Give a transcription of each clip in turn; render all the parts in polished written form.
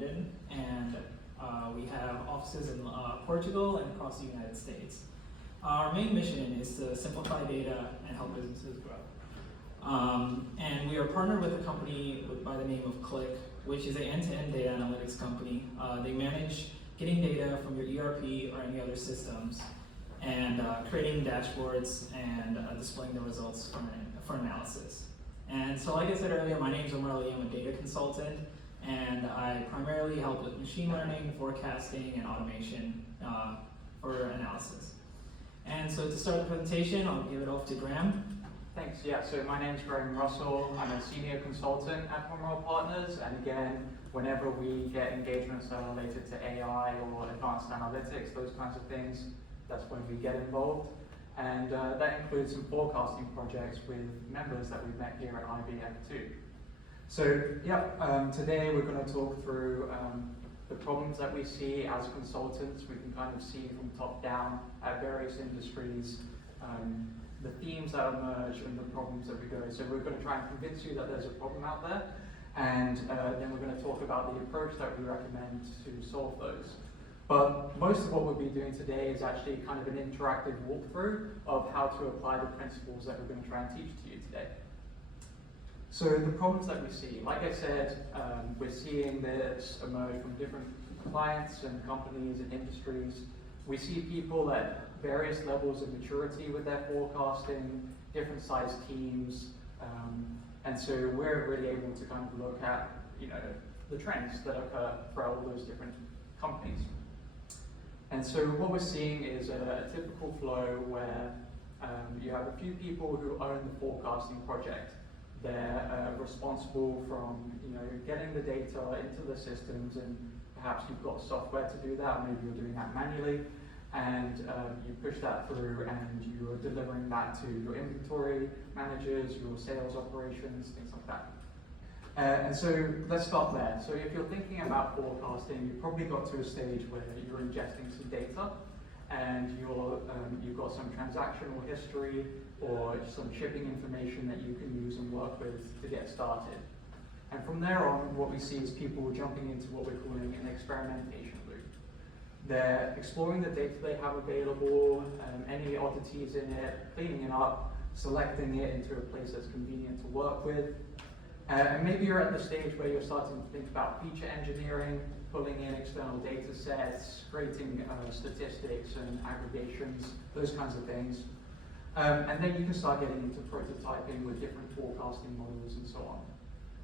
London, and we have offices in Portugal and across the United States. Our main mission is to simplify data and help businesses grow. And we are partnered with a company by the name of Click, which is an end-to-end data analytics company. They manage getting data from your ERP or any other systems and creating dashboards and displaying the results for analysis. And so like I said earlier, my name is Omar Ali. I'm a data consultant, and I primarily help with machine learning, forecasting, and automation for analysis. And so to start the presentation, I'll give it off to Graham. Thanks. Yeah, so my name's Graham Russell. I'm a senior consultant at Conroe Partners, and again, whenever we get engagements that are related to AI or advanced analytics, those kinds of things, that's when we get involved. And that includes some forecasting projects with members that we've met here at IBF too. So yeah, today we're going to talk through the problems that we see as consultants. We can kind of see from top down at various industries, the themes that emerge and the problems that we go. So we're going to try and convince you that there's a problem out there, and then we're going to talk about the approach that we recommend to solve those. But most of what we'll be doing today is actually kind of an interactive walkthrough of how to apply the principles that we're going to try and teach to you today. So the problems that we see, like I said, we're seeing this emerge from different clients and companies and industries. We see people at various levels of maturity with their forecasting, different sized teams, and so we're really able to kind of look at, the trends that occur for all those different companies. And so what we're seeing is a typical flow where you have a few people who own the forecasting project. They're responsible from getting the data into the systems, and perhaps you've got software to do that, or maybe you're doing that manually, and you push that through and you're delivering that to your inventory managers, your sales operations, things like that. And so let's start there. So if you're thinking about forecasting, you've probably got to a stage where you're ingesting some data, and you've got some transactional history or some shipping information that you can use and work with to get started. And from there on, what we see is people jumping into what we're calling an experimentation loop. They're exploring the data they have available, any oddities in it, cleaning it up, selecting it into a place that's convenient to work with. And maybe you're at the stage where you're starting to think about feature engineering, pulling in external data sets, creating statistics and aggregations, those kinds of things. And then you can start getting into prototyping with different forecasting models and so on.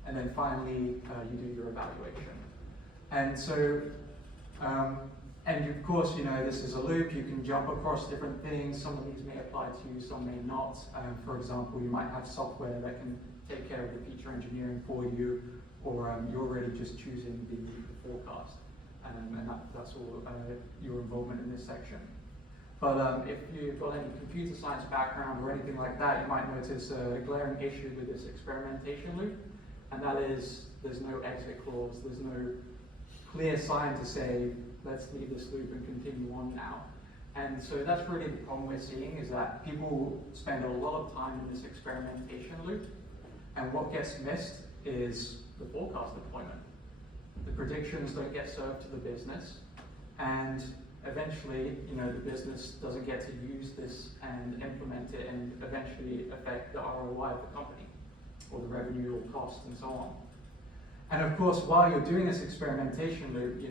And then finally, you do your evaluation. And so, and of course, this is a loop. You can jump across different things. Some of these may apply to you, some may not. For example, you might have software that can take care of the feature engineering for you, or you're already just choosing the forecast. And that's all your involvement in this section. But if you've got any computer science background or anything like that, you might notice a glaring issue with this experimentation loop, and that is there's no exit clause, there's no clear sign to say, let's leave this loop and continue on now. And so that's really the problem we're seeing, is that people spend a lot of time in this experimentation loop, and what gets missed is the forecast deployment. The predictions don't get served to the business, and eventually, the business doesn't get to use this and implement it and eventually affect the ROI of the company, or the revenue or cost and so on. And of course, while you're doing this experimentation loop,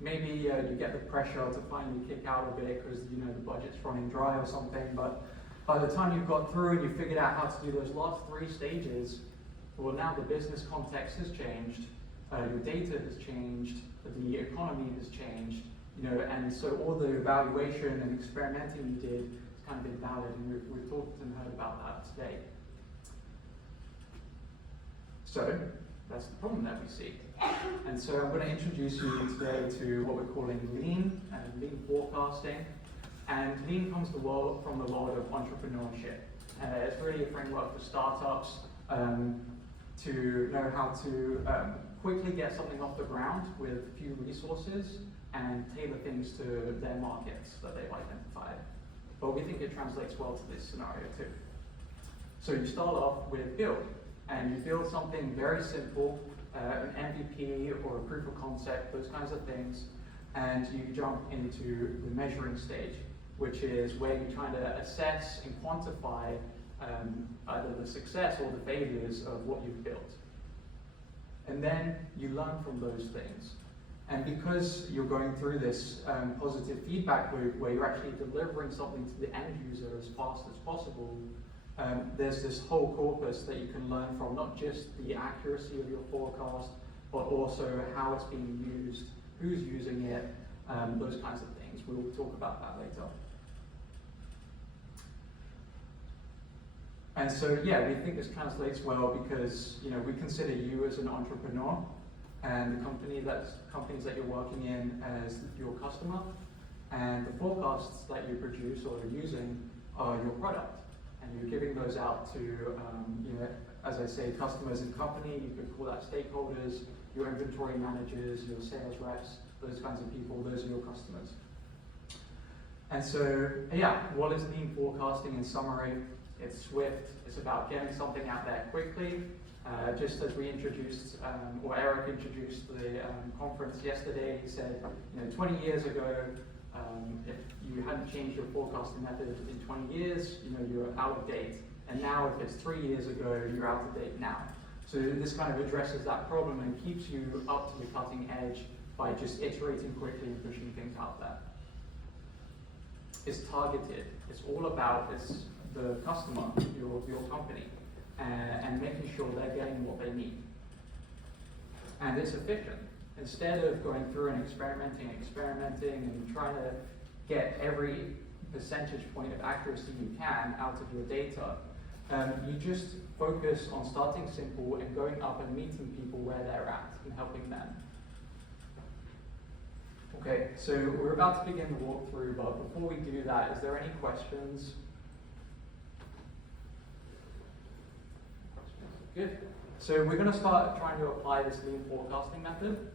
maybe you get the pressure to finally kick out of it because the budget's running dry or something, but by the time you've got through and you figured out how to do those last 3 stages, well, now the business context has changed, your data has changed, the economy has changed, and so all the evaluation and experimenting you did is kind of invalid, and we've talked and heard about that today. So that's the problem that we see. And so I'm going to introduce you today to what we're calling lean and lean forecasting. And lean comes from the world of entrepreneurship. It's really a framework for startups to know how to quickly get something off the ground with few resources and tailor things to their markets that they've identified. But we think it translates well to this scenario too. So you start off with build, and you build something very simple an MVP or a proof of concept, those kinds of things, and you jump into the measuring stage, which is where you're trying to assess and quantify either the success or the failures of what you've built. And then you learn from those things. And because you're going through this positive feedback loop where you're actually delivering something to the end user as fast as possible, there's this whole corpus that you can learn from, not just the accuracy of your forecast, but also how it's being used, who's using it, those kinds of things. We'll talk about that later. And so, yeah, we think this translates well because, you know, we consider you as an entrepreneur and the companies that you're working in as your customer, and the forecasts that you produce or are using are your product. And you're giving those out to, you know, as I say, customers and company. You could call that stakeholders, your inventory managers, your sales reps, those kinds of people. Those are your customers. And so, yeah, what is lean forecasting in summary? It's swift. It's about getting something out there quickly. Just as we introduced, or Eric introduced the conference yesterday, he said, you know, 20 years ago, if you hadn't changed your forecasting method in 20 years, you know, you're out of date. And now if it's 3 years ago, you're out of date now. So this kind of addresses that problem and keeps you up to the cutting edge by just iterating quickly and pushing things out there. It's targeted. It's all about the customer, your company, and making sure they're getting what they need. And it's efficient. Instead of going through and experimenting and trying to get every percentage point of accuracy you can out of your data, you just focus on starting simple and going up and meeting people where they're at and helping them. Okay, so we're about to begin the walkthrough, but before we do that, is there any questions? Good. So we're going to start trying to apply this lean forecasting method.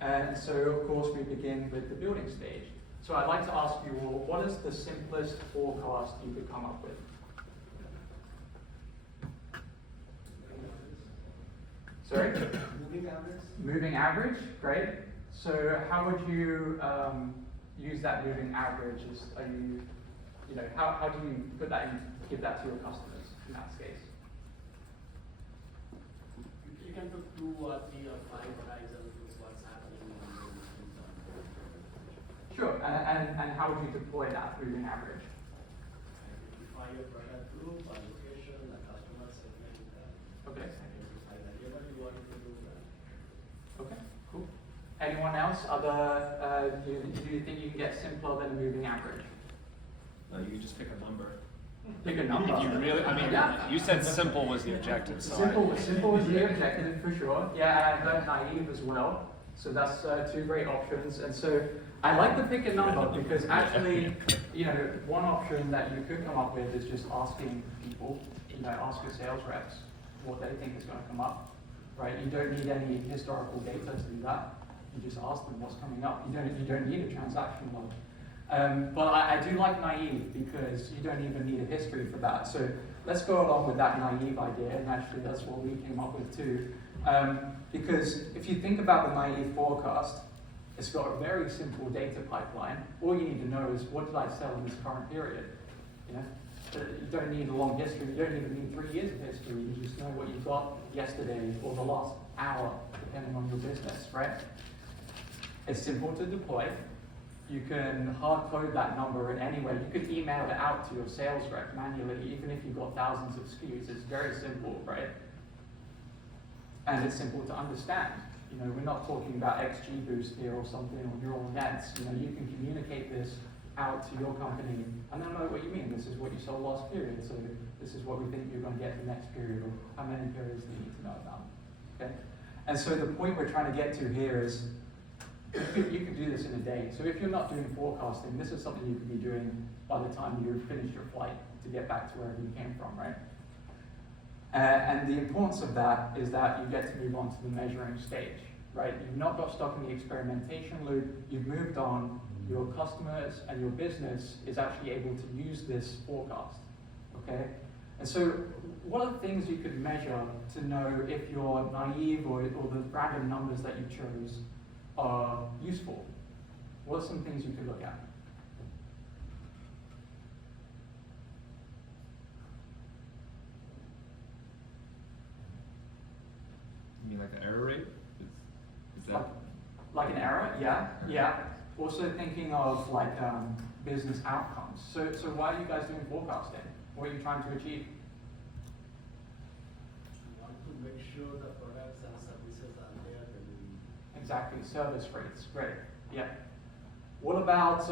And so, of course, we begin with the building stage. So I'd like to ask you all, what is the simplest forecast you could come up with? Sorry? Moving average. Moving average, great. So how would you use that moving average? How do you put that in, give that to your customers in that case? You can put 2 or 3 or 5 horizons is what's happening. Sure, and how would you deploy that moving average? Identify your product group, or location, the customer segment, Okay. identify the label you want to do. Okay, cool. Anyone else? Do you think you can get simpler than a moving average? No, you can just pick a number. Pick a number. If you really, I mean, Yeah. you said simple was the objective, so Simple is the objective for sure. Yeah, and I learned naive as well. So that's 2 great options. And so I like to pick a number because actually, you know, one option that you could come up with is just asking people, you know, ask your sales reps what they think is going to come up, right? You don't need any historical data to do that. You just ask them what's coming up. You don't need a transaction log. But I do like naive because you don't even need a history for that. So let's go along with that naive idea, and actually that's what we came up with too. Because if you think about the naive forecast, it's got a very simple data pipeline. All you need to know is what did I sell in this current period? You know, you don't need a long history. You don't even need 3 years of history. You just know what you got yesterday or the last hour, depending on your business, right? It's simple to deploy. You can hard code that number in any way. You could email it out to your sales rep manually, even if you've got thousands of SKUs. It's very simple, right? And it's simple to understand. You know, we're not talking about XGBoost here or something or neural nets. You know, you can communicate this out to your company, and they'll know what you mean. This is what you sold last period, so this is what we think you're going to get the next period, or how many periods do you need to know about? Okay? And so the point we're trying to get to here is, you can do this in a day. So if you're not doing forecasting, this is something you could be doing by the time you've finished your flight to get back to wherever you came from, right? And the importance of that is that you get to move on to the measuring stage, right? You've not got stuck in the experimentation loop. You've moved on. Your customers and your business is actually able to use this forecast, okay? And so what are things you could measure to know if your naive or the random numbers that you chose are useful? What are some things you could look at? You mean like the error rate? Is that? Like an error, yeah. Also thinking of like business outcomes. So why are you guys doing forecasting? What are you trying to achieve? We want to make sure the products and services are there when we. Exactly, service rates, great, yeah. What about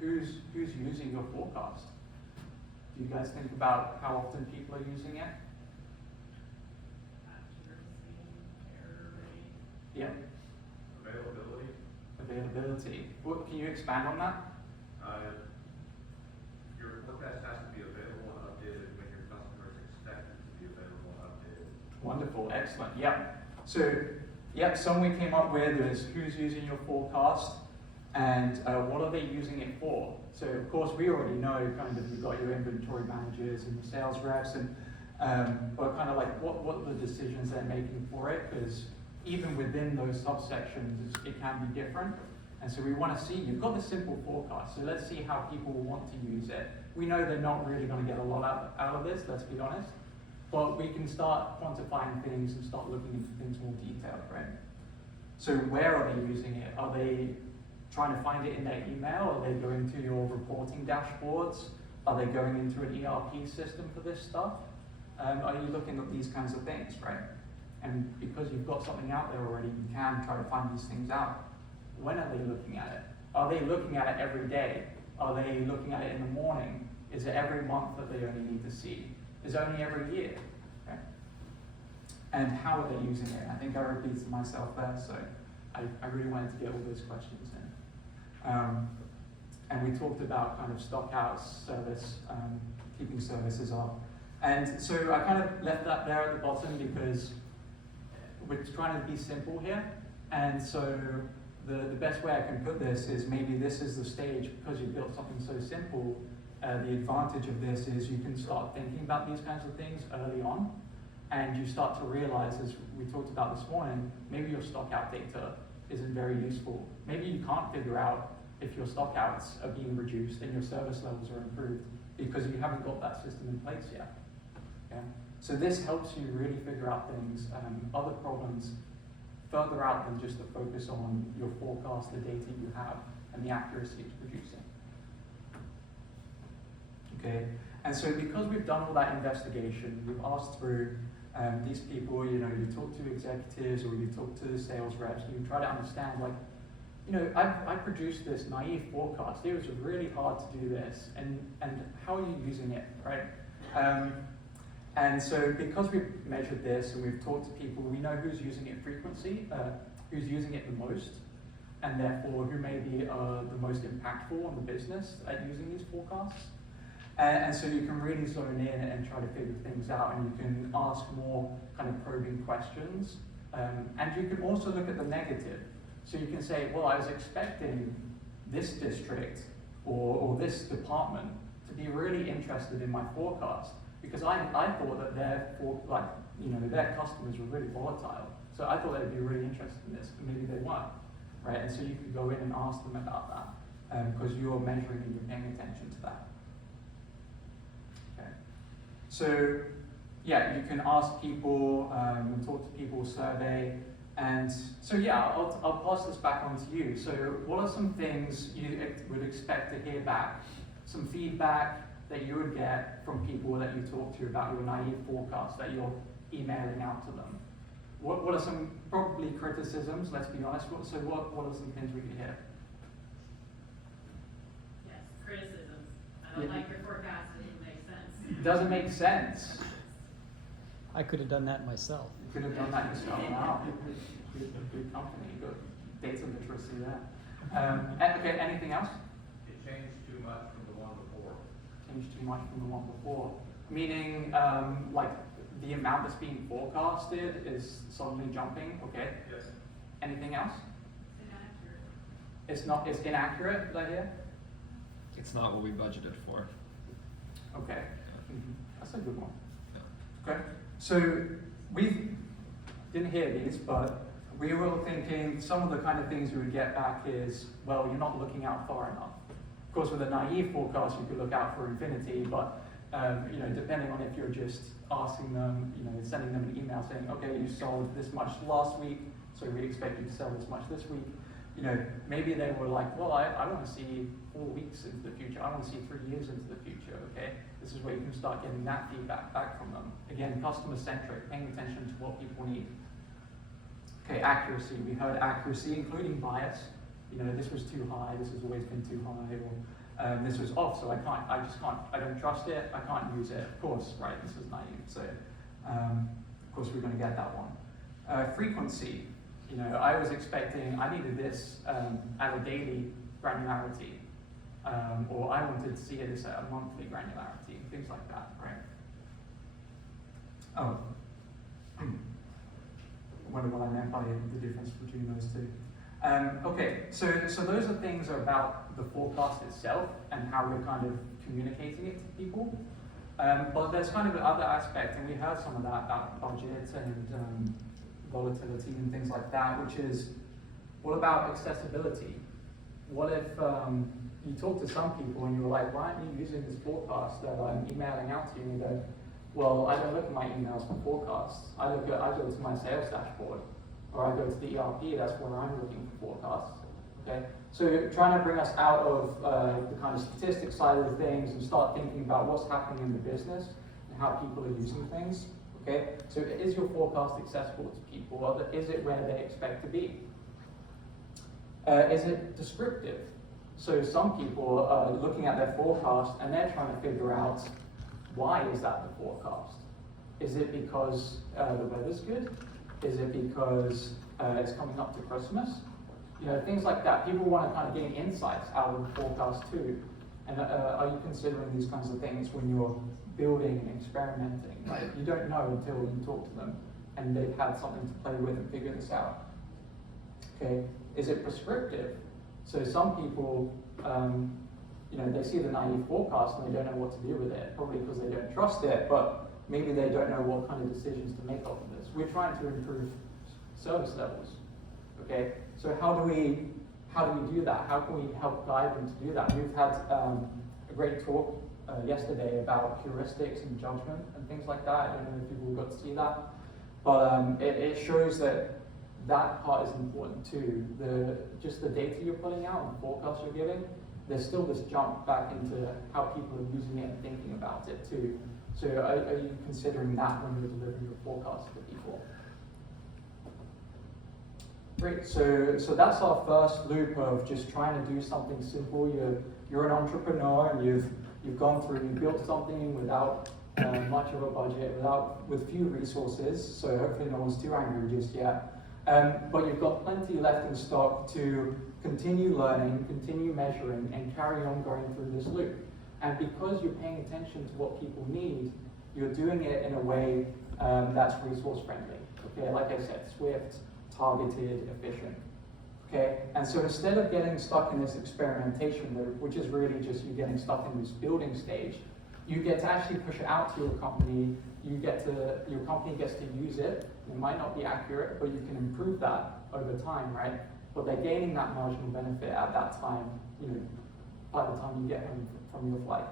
who's using your forecast? Do you guys think about how often people are using it? Yeah. Availability. What, can you expand on that? Your forecast has to be available and updated when your customers expect it to be available and updated. Wonderful, excellent, yeah. So, yeah, some we came up with is who's using your forecast and what are they using it for? So, of course, we already know kind of you've got your inventory managers and your sales reps, and but kind of like what are the decisions they're making for it, because even within those subsections, it can be different. And so we want to see, you've got the simple forecast, so let's see how people want to use it. We know they're not really going to get a lot out of this, let's be honest. But we can start quantifying things and start looking into things more detailed, right? So where are they using it? Are they trying to find it in their email? Are they going to your reporting dashboards? Are they going into an ERP system for this stuff? Are you looking at these kinds of things, right? And because you've got something out there already, you can try to find these things out. When are they looking at it? Are they looking at it every day? Are they looking at it in the morning? Is it every month that they only need to see? Is it only every year? Okay. And how are they using it? I think I repeated myself there, so I really wanted to get all those questions in. And we talked about kind of stockouts, service, keeping services up. And so I kind of left that there at the bottom because we're trying to be simple here. And so the best way I can put this is maybe this is the stage, because you've built something so simple, the advantage of this is you can start thinking about these kinds of things early on, and you start to realize, as we talked about this morning, maybe your stockout data isn't very useful. Maybe you can't figure out if your stockouts are being reduced and your service levels are improved because you haven't got that system in place yet. Okay? So this helps you really figure out things, other problems further out than just the focus on your forecast, the data you have, and the accuracy it's producing. Okay, and so because we've done all that investigation, we've asked through these people, you talk to executives or you talk to sales reps, and you try to understand, like, I produced this naive forecast. It was really hard to do this, and how are you using it, right? And so because we've measured this and we've talked to people, we know who's using it frequency, who's using it the most, and therefore who may be the most impactful on the business at using these forecasts. And so you can really zone in and try to figure things out, and you can ask more kind of probing questions. And you can also look at the negative. So you can say, well, I was expecting this district or this department to be really interested in my forecast, because I thought that their customers were really volatile. So I thought they'd be really interested in this, but maybe they weren't, right? And so you could go in and ask them about that, because you're measuring and you're paying attention to that. Okay. So yeah, you can ask people, talk to people, survey, and so yeah, I'll pass this back on to you. So what are some things you would expect to hear back, some feedback that you would get from people that you talk to about your naive forecast that you're emailing out to them? What are some probably criticisms, let's be honest, what are some things we could hear? Yes, criticisms. I don't like your forecast, it doesn't make sense. It doesn't make sense. I could have done that myself. You could have done that yourself. Wow, good company, good data literacy there. Okay, anything else? It changed too much from the one before. Changed too much from the one before. Meaning, like, the amount that's being forecasted is suddenly jumping, okay? Yes. Anything else? It's It's inaccurate. inaccurate, did I hear? It's not what we budgeted for. Okay. That's a good one. Yeah. Okay, so we didn't hear these, but we were thinking some of the kind of things we would get back is, well, you're not looking out far enough. Of course, with a naive forecast, you could look out for infinity, but depending on if you're just asking them, sending them an email saying, okay, you sold this much last week, so we expect you to sell this much this week. Maybe they were like, well, I want to see 4 weeks into the future. I want to see 3 years into the future, okay? This is where you can start getting that feedback back from them. Again, customer-centric, paying attention to what people need. Okay, accuracy. We heard accuracy, including bias. This was too high, this has always been too high, or this was off, so I don't trust it, I can't use it. Of course, right, this is naive, so of course we're going to get that one. Frequency. I was expecting, I needed this at a daily granularity, or I wanted to see this at a monthly granularity, things like that, right? Oh, I wonder what I meant by the difference between those two. Okay, so those are things about the forecast itself and how we're kind of communicating it to people. But there's kind of another aspect, and we heard some of that about budget and volatility and things like that, which is, what about accessibility? What if you talk to some people and you're like, why aren't you using this forecast that I'm emailing out to you? And they go, well, I don't look at my emails for forecasts. I go to my sales dashboard, or I go to the ERP, that's where I'm looking for forecasts. Okay? So trying to bring us out of the kind of statistics side of things and start thinking about what's happening in the business and how people are using things. Okay, so is your forecast accessible to people? Or is it where they expect to be? Is it descriptive? So some people are looking at their forecast and they're trying to figure out, why is that the forecast? Is it because the weather's good? Is it because it's coming up to Christmas? Things like that. People want to kind of gain insights out of the forecast too. And are you considering these kinds of things when you're building and experimenting? Right? You don't know until you talk to them and they've had something to play with and figure this out. Okay, is it prescriptive? So some people, they see the naive forecast and they don't know what to do with it, probably because they don't trust it, but maybe they don't know what kind of decisions to make off of this. We're trying to improve service levels. Okay, so how do we do that? How can we help guide them to do that? We've had a great talk yesterday about heuristics and judgment and things like that. I don't know if people got to see that, but it shows that part is important too. Just the data you're putting out and the forecast you're giving, there's still this jump back into how people are using it and thinking about it too. So are you considering that when you're delivering your forecast to people? Great, so that's our first loop of just trying to do something simple. You're an entrepreneur and you've gone through, you built something without much of a budget, with few resources, so hopefully no one's too angry just yet. But you've got plenty left in stock to continue learning, continue measuring, and carry on going through this loop. And because you're paying attention to what people need, you're doing it in a way that's resource friendly. Okay, like I said, swift, targeted, efficient. Okay, and so instead of getting stuck in this experimentation loop, which is really just you getting stuck in this building stage, you get to actually push it out to your company. Your company gets to use it. It might not be accurate, but you can improve that over time, right? But they're gaining that marginal benefit at that time, by the time you get home from your flight,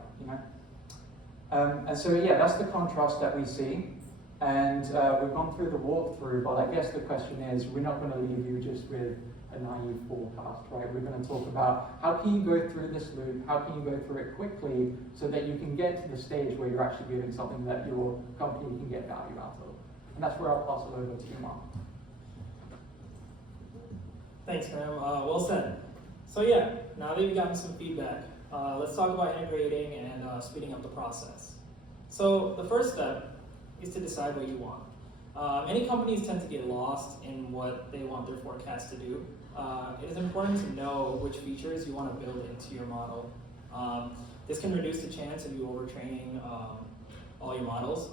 And so yeah, that's the contrast that we see. And we've gone through the walkthrough, but I guess the question is, we're not going to leave you just with a naive forecast, right? We're going to talk about how can you go through this loop, how can you go through it quickly so that you can get to the stage where you're actually giving something that your company can get value out of. And that's where I'll pass it over to you, Mark. Thanks, Graham. Well said. So yeah, now that you've gotten some feedback, let's talk about integrating and speeding up the process. So the first step is to decide what you want. Many companies tend to get lost in what they want their forecast to do. It is important to know which features you want to build into your model. This can reduce the chance of you overtraining all your models.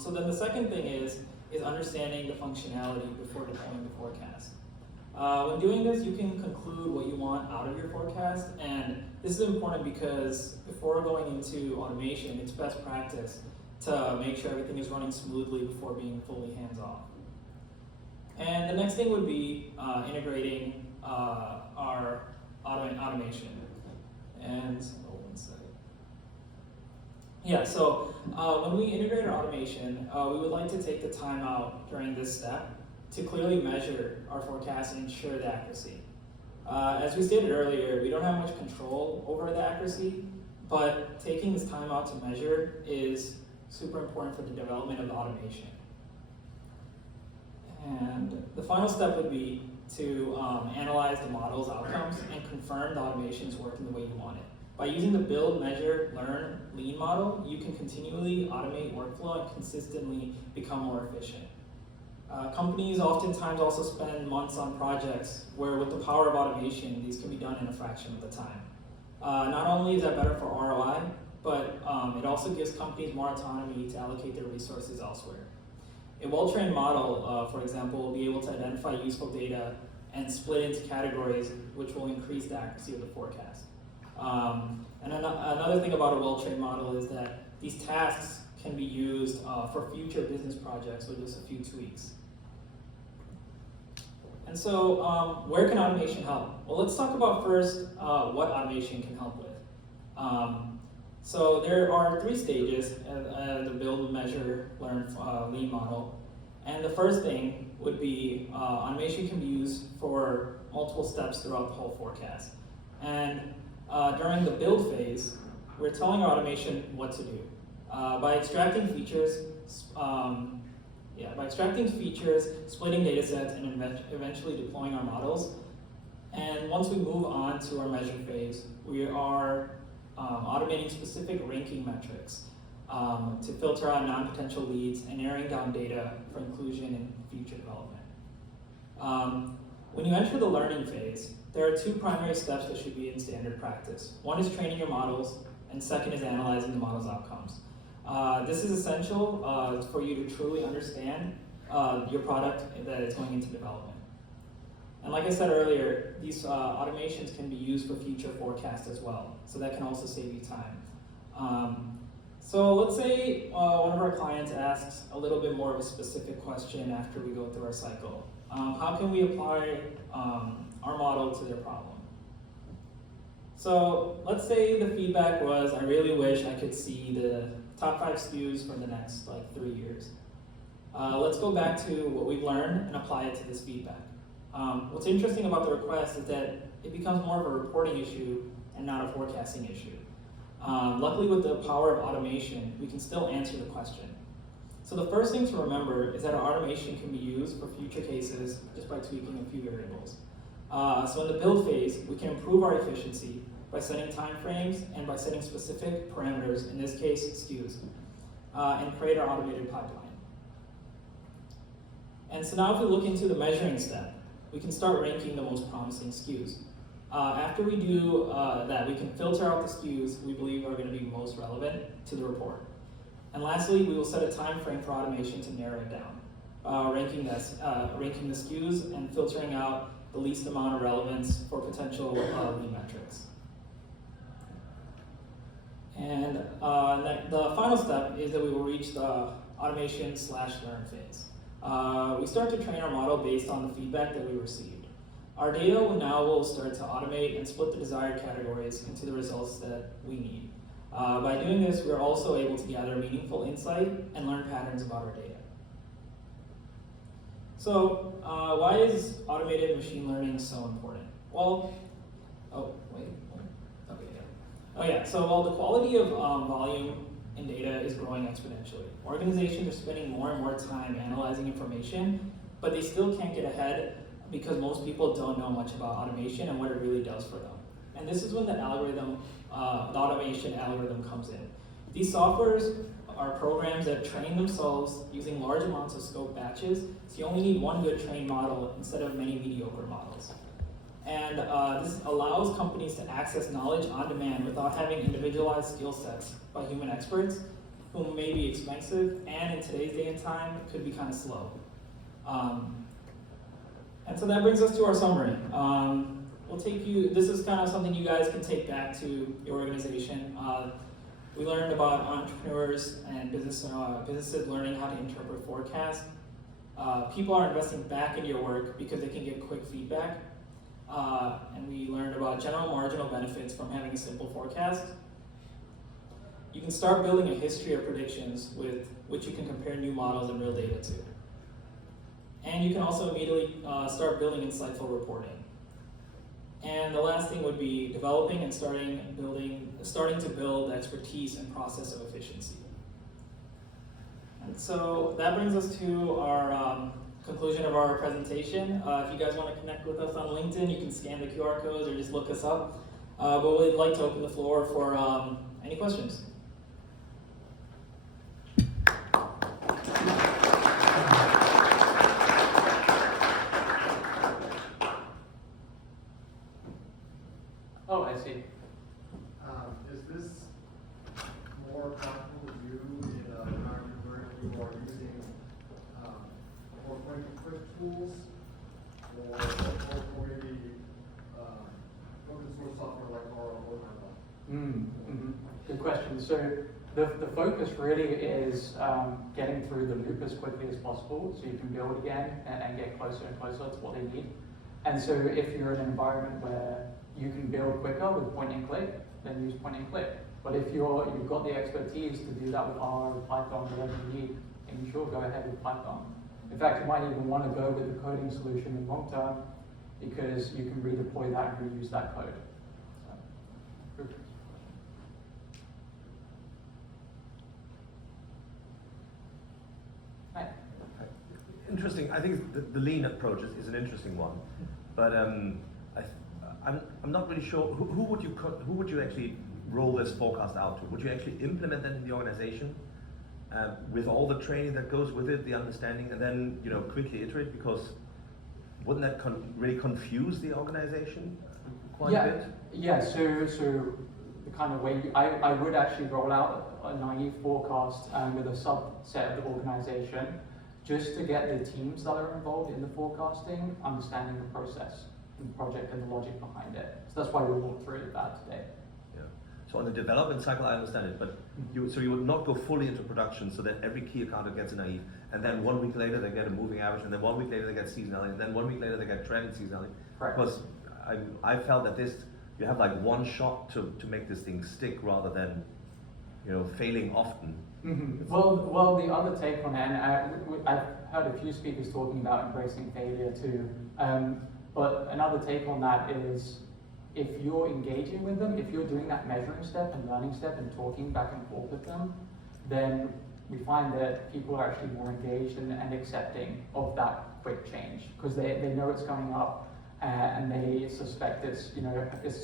So then the second thing is understanding the functionality before deploying the forecast. When doing this, you can conclude what you want out of your forecast and this is important because before going into automation, it's best practice to make sure everything is running smoothly before being fully hands-off. And the next thing would be integrating our automation. And one second. Yeah, so when we integrate our automation, we would like to take the time out during this step to clearly measure our forecast and ensure the accuracy. As we stated earlier, we don't have much control over the accuracy, but taking this time out to measure is super important for the development of the automation. And the final step would be to analyze the model's outcomes and confirm the automation is working the way you want it. By using the build, measure, learn, lean model, you can continually automate workflow and consistently become more efficient. Companies oftentimes also spend months on projects where with the power of automation, these can be done in a fraction of the time. Not only is that better for ROI, but it also gives companies more autonomy to allocate their resources elsewhere. A well-trained model, for example, will be able to identify useful data and split into categories, which will increase the accuracy of the forecast. And another thing about a well-trained model is that these tasks can be used for future business projects with just a few tweaks. And so, where can automation help? Well, let's talk about first what automation can help with. So there are 3 stages of the build, measure, learn, lean model. And the first thing would be automation can be used for multiple steps throughout the whole forecast. And during the build phase, we're telling our automation what to do. By extracting features, splitting data sets, and eventually deploying our models. And once we move on to our measure phase, we are automating specific ranking metrics to filter out non-potential leads and narrowing down data for inclusion in future development. When you enter the learning phase, there are 2 primary steps that should be in standard practice. One is training your models, and second is analyzing the model's outcomes. This is essential for you to truly understand your product that is going into development. And like I said earlier, these automations can be used for future forecasts as well, so that can also save you time. So let's say one of our clients asks a little bit more of a specific question after we go through our cycle. How can we apply our model to their problem? So let's say the feedback was, I really wish I could see the top 5 SKUs for the next 3 years. Let's go back to what we've learned and apply it to this feedback. What's interesting about the request is that it becomes more of a reporting issue and not a forecasting issue. Luckily, with the power of automation, we can still answer the question. So the first thing to remember is that our automation can be used for future cases just by tweaking a few variables. So in the build phase, we can improve our efficiency by setting timeframes and by setting specific parameters, in this case, SKUs, and create our automated pipeline. And so now if we look into the measuring step, we can start ranking the most promising SKUs. After we do that, we can filter out the SKUs we believe are going to be most relevant to the report. And lastly, we will set a time frame for automation to narrow it down, ranking the SKUs and filtering out the least amount of relevance for potential lead metrics. And the final step is that we will reach the automation/learn phase. We start to train our model based on the feedback that we received. Our data now will start to automate and split the desired categories into the results that we need. By doing this, we're also able to gather meaningful insight and learn patterns about our data. So, why is automated machine learning so important? Well, so while the quality of volume in data is growing exponentially, organizations are spending more and more time analyzing information, but they still can't get ahead because most people don't know much about automation and what it really does for them. And this is when the automation algorithm comes in. These softwares are programs that train themselves using large amounts of scope batches, so you only need one good trained model instead of many mediocre models. And this allows companies to access knowledge on demand without having individualized skill sets by human experts, who may be expensive, and in today's day and time, could be kind of slow. And so that brings us to our summary. we'll take you, this is kind of something you guys can take back to your organization. We learned about entrepreneurs and businesses learning how to interpret forecasts. People are investing back into your work because they can get quick feedback. And we learned about general marginal benefits from having a simple forecast. You can start building a history of predictions with which you can compare new models and real data to. And you can also immediately start building insightful reporting. And the last thing would be developing and starting to build expertise and process of efficiency. And so that brings us to our conclusion of our presentation. If you guys want to connect with us on LinkedIn, you can scan the QR codes or just look us up. But we'd like to open the floor for any questions. Oh, I see. Is this more practical to do in an environment where you are using more point-and-click tools, or maybe open source software like R or Python? Good question. So the focus really is getting through the loop as quickly as possible so you can build again and get closer and closer to what they need. And so if you're in an environment where you can build quicker with point and click, then use point and click. But if you've got the expertise to do that with R or Python, whatever you need, then sure, go ahead with Python. In fact, you might even want to go with the coding solution in long term because you can redeploy that and reuse that code. So, Hi. Interesting. I think the lean approach is an interesting one, but I'm not really sure who would you actually roll this forecast out to? Would you actually implement that in the organization with all the training that goes with it, the understanding, and then quickly iterate? Because wouldn't that really confuse the organization quite a bit? Yeah. So the kind of way I would actually roll out a naive forecast with a subset of the organization, just to get the teams that are involved in the forecasting understanding the process, the project, and the logic behind it. So that's why we walked through that today. Yeah. So on the development cycle, I understand it, but you would not go fully into production so that every key accountant gets a naive, and then 1 week later they get a moving average, and then 1 week later they get seasonality, and then 1 week later they get trend and seasonality. Correct. Because I felt that you have like one shot to make this thing stick rather than failing often. Mm-hmm. Well, the other take on it, and I've heard a few speakers talking about embracing failure too. But another take on that is, if you're engaging with them, if you're doing that measuring step and learning step and talking back and forth with them, then we find that people are actually more engaged and accepting of that quick change because they know it's coming up and they suspect it's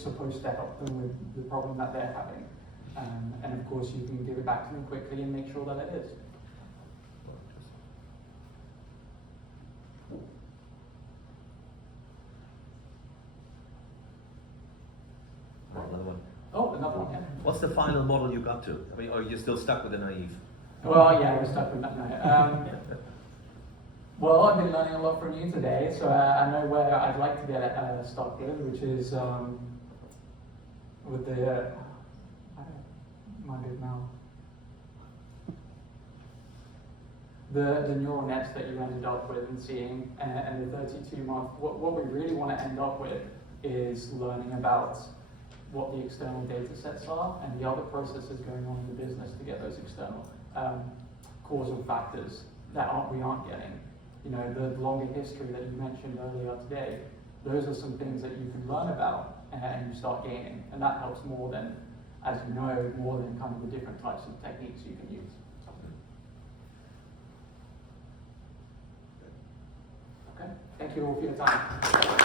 supposed to help them with the problem that they're having. And of course, you can give it back to them quickly and make sure that it is. Another one. Oh, another one, yeah. What's the final model you got to? I mean, or you're still stuck with the naive? Well, yeah, we're stuck with that now. Well, I've been learning a lot from you today, so I know where I'd like to get stuck with, which is with the, my big mouth. The neural nets that you ended up with and seeing, and the 32-month, what we really want to end up with is learning about what the external data sets are and the other processes going on in the business to get those external causal factors that we aren't getting. The longer history that you mentioned earlier today, those are some things that you can learn about and you start gaining. And that helps more than, as you know, more than kind of the different types of techniques you can use. Okay, thank you all for your time.